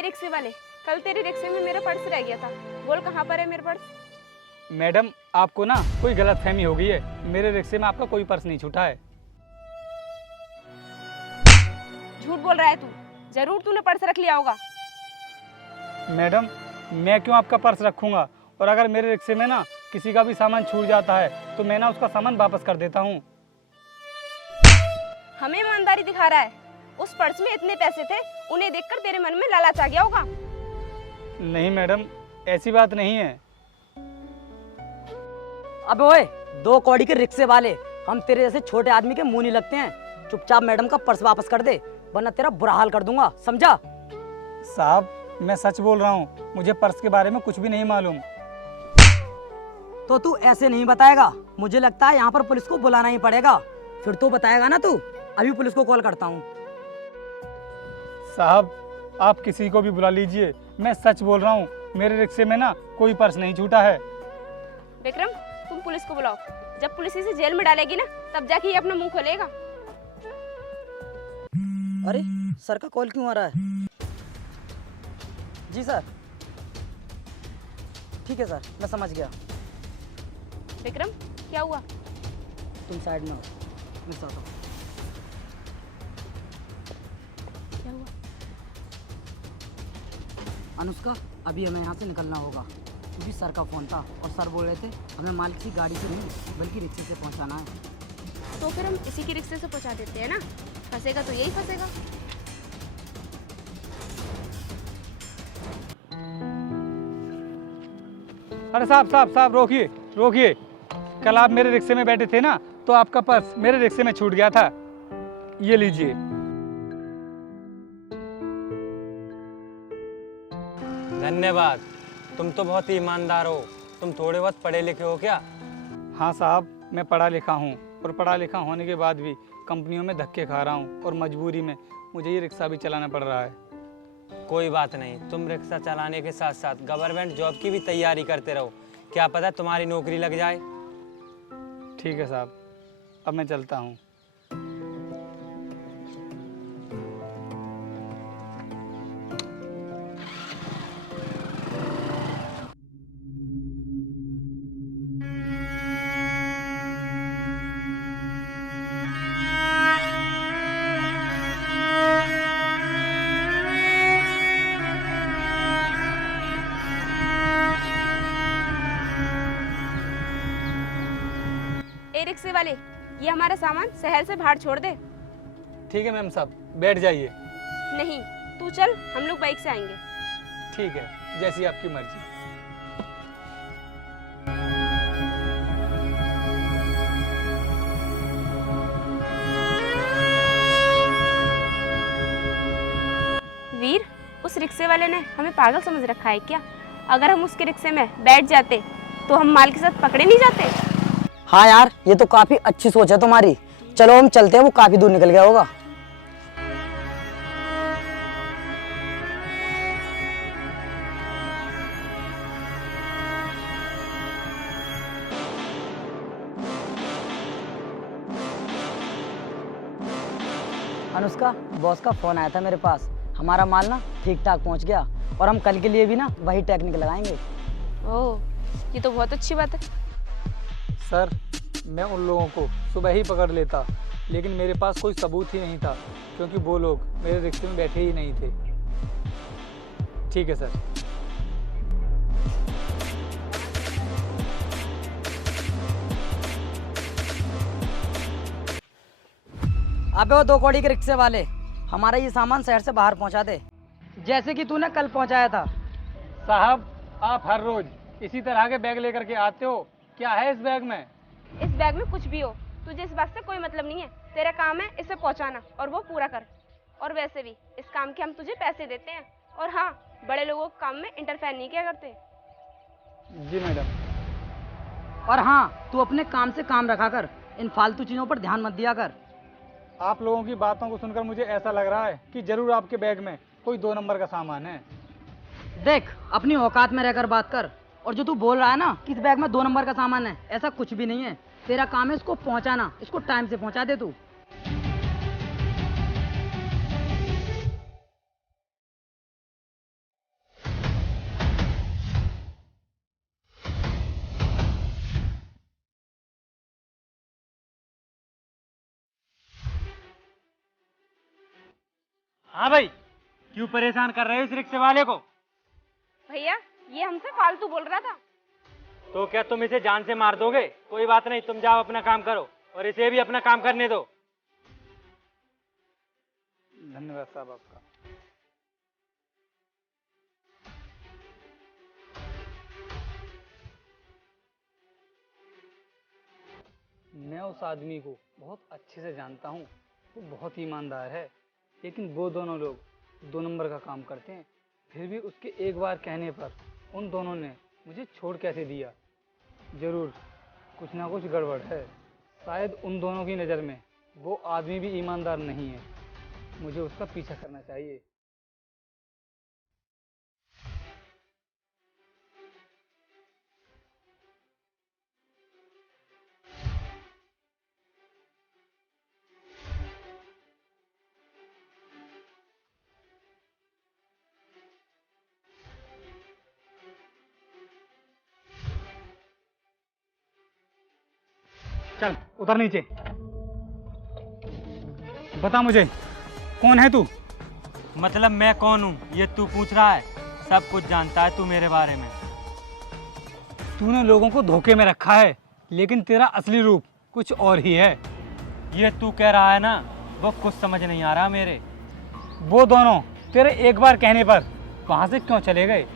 ए रिक्शे वाले, कल तेरे रिक्शे में मेरा पर्स रह गया था। बोल कहाँ पर है मेरा पर्स? मैडम, आपको ना कोई गलतफहमी हो गई है। मेरे रिक्शे में आपका कोई पर्स नहीं छूटा है। झूठ बोल रहा है तू। जरूर तूने पर्स रख लिया होगा। मैडम, मैं क्यों आपका पर्स रखूंगा? और अगर मेरे रिक्शे में ना किसी का भी सामान छूट जाता है तो मैं ना उसका सामान वापस कर देता हूँ। हमें ईमानदारी दिखा रहा है। उस पर्स में इतने पैसे थे, उन्हें देखकर तेरे मन में लालच आ गया होगा। नहीं मैडम, ऐसी बात नहीं है। अबे ओए, 2 कौड़ी के रिक्शे वाले, हम तेरे जैसे छोटे आदमी के मुंह नहीं लगते हैं। चुपचाप मैडम का पर्स वापस कर दे, वरना तेरा बुरा हाल कर दूंगा, समझा? साहब, मैं सच बोल रहा हूँ, मुझे पर्स के बारे में कुछ भी नहीं मालूम। तो तू ऐसे नहीं बताएगा। मुझे लगता है यहाँ पर पुलिस को बुलाना ही पड़ेगा। फिर तो बताएगा ना तू। अभी पुलिस को कॉल करता हूँ। साहब, आप किसी को भी बुला लीजिए, मैं सच बोल रहा हूँ, मेरे रिक्शे में ना कोई पर्स नहीं छूटा है। विक्रम, तुम पुलिस को बुलाओ। जब पुलिस इसे जेल में डालेगी ना, तब जाके ये अपना मुंह खोलेगा। अरे सर का कॉल क्यों आ रहा है? जी सर। ठीक है सर, मैं समझ गया। विक्रम, क्या हुआ? तुम साइड में हो, मैं चाहता हूँ। क्या हुआ? अनुष्का, अभी हमें यहाँ से निकलना होगा, क्योंकि सर का फ़ोन था और सर बोल रहे थे हमें माल किसी गाड़ी से नहीं बल्कि रिक्शे से पहुँचाना है। तो फिर हम इसी के रिक्शे से पहुंचा देते हैं ना। फंसेगा तो यही फंसेगा। अरे साहब साहब साहब, रोकिए रोकिए। कल आप मेरे रिक्शे में बैठे थे ना, तो आपका पर्स मेरे रिक्शे में छूट गया था। ये लीजिए। धन्यवाद। तुम तो बहुत ही ईमानदार हो। तुम थोड़े बहुत पढ़े लिखे हो क्या? हाँ साहब, मैं पढ़ा लिखा हूँ, और पढ़ा लिखा होने के बाद भी कंपनियों में धक्के खा रहा हूँ, और मजबूरी में मुझे ये रिक्शा भी चलाना पड़ रहा है। कोई बात नहीं, तुम रिक्शा चलाने के साथ साथ गवर्नमेंट जॉब की भी तैयारी करते रहो। क्या पता तुम्हारी नौकरी लग जाए। ठीक है साहब, अब मैं चलता हूँ। ए रिक्शे वाले, ये हमारा सामान शहर से बाहर छोड़ दे। ठीक है मैम साहब, बैठ जाइए। नहीं, तू चल, हम लोग बाइक से आएंगे। ठीक है, जैसी आपकी मर्जी। वीर, उस रिक्शे वाले ने हमें पागल समझ रखा है क्या? अगर हम उसके रिक्शे में बैठ जाते तो हम माल के साथ पकड़े नहीं जाते। हाँ यार, ये तो काफ़ी अच्छी सोच है तुम्हारी। चलो हम चलते हैं, वो काफ़ी दूर निकल गया होगा। अनुष्का, बॉस का फ़ोन आया था मेरे पास। हमारा माल ना ठीक ठाक पहुंच गया, और हम कल के लिए भी ना वही टेक्निक लगाएंगे। ओह, ये तो बहुत अच्छी बात है। सर, मैं उन लोगों को सुबह ही पकड़ लेता, लेकिन मेरे पास कोई सबूत ही नहीं था, क्योंकि वो लोग मेरे रिक्शे में बैठे ही नहीं थे। ठीक है सर। अबे वो 2 कौड़ी के रिक्शे वाले, हमारा ये सामान शहर से बाहर पहुंचा दे, जैसे कि तूने कल पहुंचाया था। साहब, आप हर रोज इसी तरह के बैग लेकर के आते हो। क्या है इस बैग में? इस बैग में कुछ भी हो, तुझे इस बात से कोई मतलब नहीं है। तेरा काम है इसे पहुंचाना, और वो पूरा कर। और वैसे भी इस काम के हम तुझे पैसे देते हैं। और हाँ, बड़े लोगों के काम में इंटरफेयर नहीं किया करते। जी मैडम। और हाँ, तू अपने काम से काम रखा कर, इन फालतू चीज़ों पर ध्यान मत दिया कर। आप लोगों की बातों को सुनकर मुझे ऐसा लग रहा है कि जरूर आपके बैग में कोई 2 नंबर का सामान है। देख, अपनी औकात में रहकर बात कर। और जो तू बोल रहा है ना कि इस बैग में 2 नंबर का सामान है, ऐसा कुछ भी नहीं है। तेरा काम है इसको पहुंचाना, इसको टाइम से पहुंचा दे तू। हाँ भाई, क्यों परेशान कर रहे हो इस रिक्शे वाले को? भैया ये हमसे फालतू बोल रहा था। तो क्या तुम इसे जान से मार दोगे? कोई बात नहीं, तुम जाओ अपना काम करो और इसे भी अपना काम करने दो। धन्यवाद साहब आपका। मैं उस आदमी को बहुत अच्छे से जानता हूँ, वो बहुत ईमानदार है, लेकिन वो दोनों लोग 2 नंबर का काम करते हैं। फिर भी उसके एक बार कहने पर उन दोनों ने मुझे छोड़ कैसे दिया? ज़रूर कुछ ना कुछ गड़बड़ है। शायद उन दोनों की नज़र में वो आदमी भी ईमानदार नहीं है। मुझे उसका पीछा करना चाहिए। चल उतर नीचे। बता मुझे, कौन है तू? मतलब मैं कौन हूँ ये तू पूछ रहा है? सब कुछ जानता है तू मेरे बारे में। तूने लोगों को धोखे में रखा है, लेकिन तेरा असली रूप कुछ और ही है। ये तू कह रहा है ना, वो कुछ समझ नहीं आ रहा मेरे। वो दोनों तेरे एक बार कहने पर वहाँ से क्यों चले गए?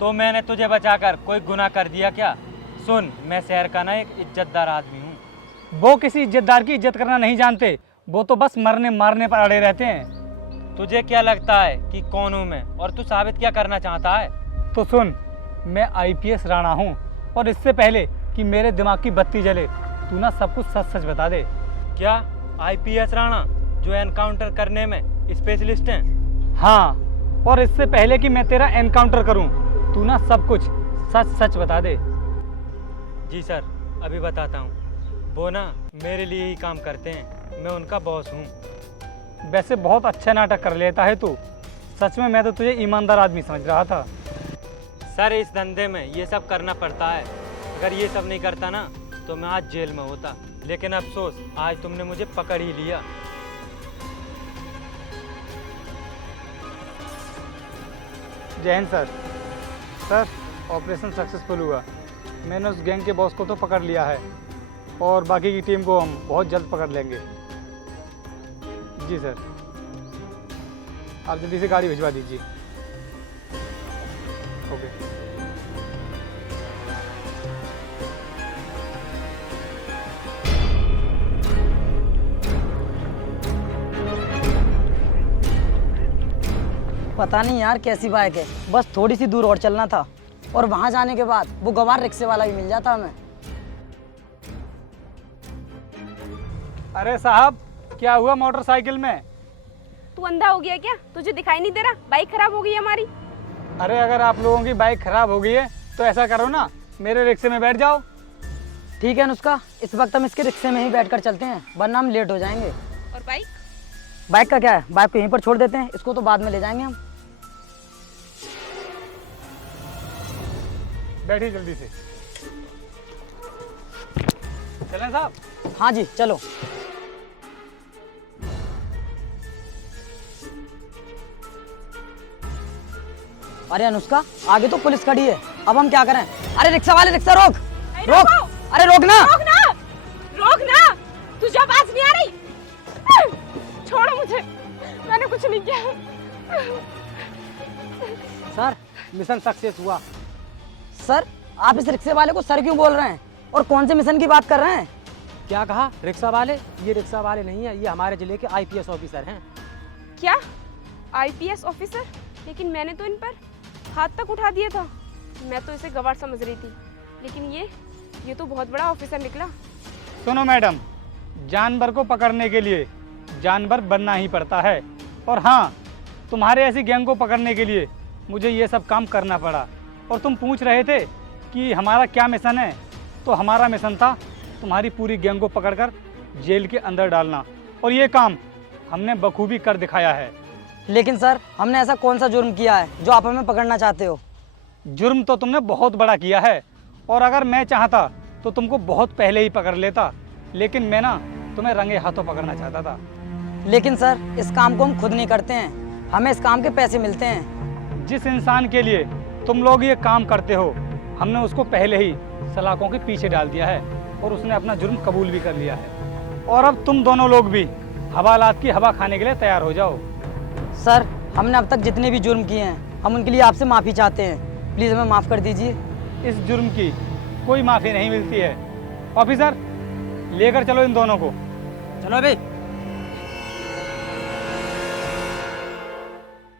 तो मैंने तुझे बचाकर कोई गुनाह कर दिया क्या? सुन, मैं शहर का ना एक इज्जतदार आदमी हूँ। वो किसी इज्जतदार की इज्जत करना नहीं जानते, वो तो बस मरने मारने पर अड़े रहते हैं। तुझे क्या लगता है कि कौन हूँ मैं, और तू साबित क्या करना चाहता है? तो सुन, मैं IPS राणा हूँ, और इससे पहले कि मेरे दिमाग की बत्ती जले, तू ना सब कुछ सच सच बता दे। क्या IPS राणा जो एनकाउंटर करने में स्पेशलिस्ट हैं? हाँ, और इससे पहले कि मैं तेरा एनकाउंटर करूँ, तू ना सब कुछ सच सच बता दे। जी सर, अभी बताता हूँ। वो ना मेरे लिए ही काम करते हैं, मैं उनका बॉस हूँ। वैसे बहुत अच्छा नाटक कर लेता है तू। सच में मैं तो तुझे ईमानदार आदमी समझ रहा था। सर, इस धंधे में ये सब करना पड़ता है। अगर ये सब नहीं करता ना तो मैं आज जेल में होता, लेकिन अफसोस आज तुमने मुझे पकड़ ही लिया। जय Hind sir. Sir, operation successful हुआ। मैंने उस गैंग के बॉस को तो पकड़ लिया है, और बाकी की टीम को हम बहुत जल्द पकड़ लेंगे। जी सर, आप जल्दी से गाड़ी भिजवा दीजिए। ओके। पता नहीं यार कैसी बाइक है, बस थोड़ी सी दूर और चलना था और वहां जाने के बाद वो गवार रिक्शे वाला भी मिल जाता हमें। अरे साहब, क्या हुआ मोटरसाइकिल में? तू अंधा हो गया क्या? तुझे दिखाई नहीं दे रहा बाइक खराब हो गई हमारी? अरे अगर आप लोगों की बाइक खराब हो गई है तो ऐसा करो ना, मेरे रिक्शे में बैठ जाओ। ठीक है अनुष्का, इस वक्त हम इसके रिक्शे में ही बैठकर चलते हैं, वरना हम लेट हो जाएंगे। और बाइक? बाइक का क्या है, बाइक को यहीं पर छोड़ देते हैं, इसको तो बाद में ले जाएंगे हम। बैठिए जल्दी से। चलें साहब? हाँ जी चलो। अरे अनुष्का, आगे तो पुलिस खड़ी है, अब हम क्या करें? अरे रिक्शा वाले, रिक्शा रोक रोक। अरे रोक ना, रोक ना, रोक ना। तुझे आवाज नहीं आ रही? छोड़ो मुझे, मैंने कुछ नहीं किया। सर मिशन सक्सेस हुआ। सर आप इस रिक्शे वाले को सर क्यों बोल रहे हैं, और कौन से मिशन की बात कर रहे हैं? क्या कहा? रिक्शा वाले? ये रिक्शा वाले नहीं है, ये हमारे जिले के IPS ऑफिसर हैं। क्या IPS ऑफिसर? लेकिन मैंने तो इन पर हाथ तक उठा दिया था। मैं तो इसे गवार समझ रही थी, लेकिन ये तो बहुत बड़ा ऑफिसर निकला। सुनो मैडम, जानवर को पकड़ने के लिए जानवर बनना ही पड़ता है, और हाँ, तुम्हारे ऐसी गैंग को पकड़ने के लिए मुझे ये सब काम करना पड़ा। और तुम पूछ रहे थे कि हमारा क्या मिशन है, तो हमारा मिशन था तुम्हारी पूरी गैंग को पकड़कर जेल के अंदर डालना, और ये काम हमने बखूबी कर दिखाया है। लेकिन सर हमने ऐसा कौन सा जुर्म किया है जो आप हमें पकड़ना चाहते हो? जुर्म तो तुमने बहुत बड़ा किया है, और अगर मैं चाहता तो तुमको बहुत पहले ही पकड़ लेता, लेकिन मैं ना तुम्हें रंगे हाथों पकड़ना चाहता था। लेकिन सर इस काम को हम खुद नहीं करते हैं, हमें इस काम के पैसे मिलते हैं। जिस इंसान के लिए तुम लोग ये काम करते हो, हमने उसको पहले ही सलाखों के पीछे डाल दिया है और उसने अपना जुर्म कबूल भी कर लिया है। और अब तुम दोनों लोग भी हवालात की हवा खाने के लिए तैयार हो जाओ। सर हमने अब तक जितने भी जुर्म किए हैं हम उनके लिए आपसे माफ़ी चाहते हैं, प्लीज़ हमें माफ़ कर दीजिए। इस जुर्म की कोई माफ़ी नहीं मिलती है। ऑफिसर, लेकर चलो इन दोनों को। चलो भाई।